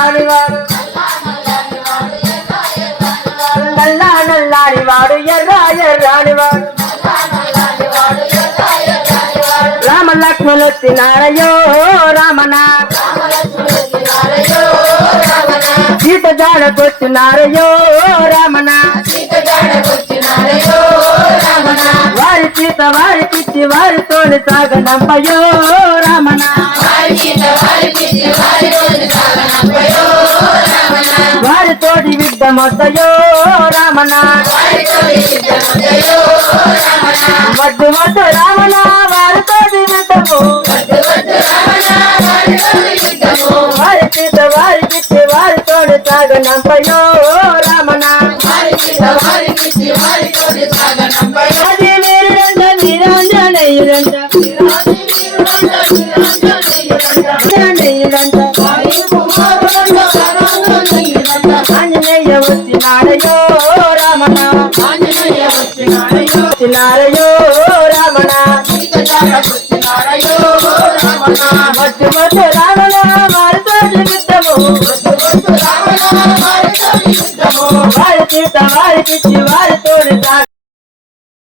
నల్లాని వాడు నల్లా నల్లాని వాడు ఎర్ర ఎర్రాని వాడు రామ లక్ష్మణులు వచ్చినారయ్యో రామన సీత జాడకొచ్చినారయ్యో రామన వారి సీత వారి పిచ్చి వారితో సాగనంపయో రామన వారితోటి విడ్డమొద్దయో రామన మద్దు మద్దు రామన వారితోటి విడ్డము వారి సీత వారి పిచ్చి వారితోటి సాగనంపయో రామన అది వీరుడంట వీరాంజనేయుడంట ఆంజనేయ వచ్చినారయో రామణ వచ్చినారయో రామణ మధ్య మధ్య రామణ వారితో నిమిత్తము వారి తీర్థ వారి పిచ్చి వారితో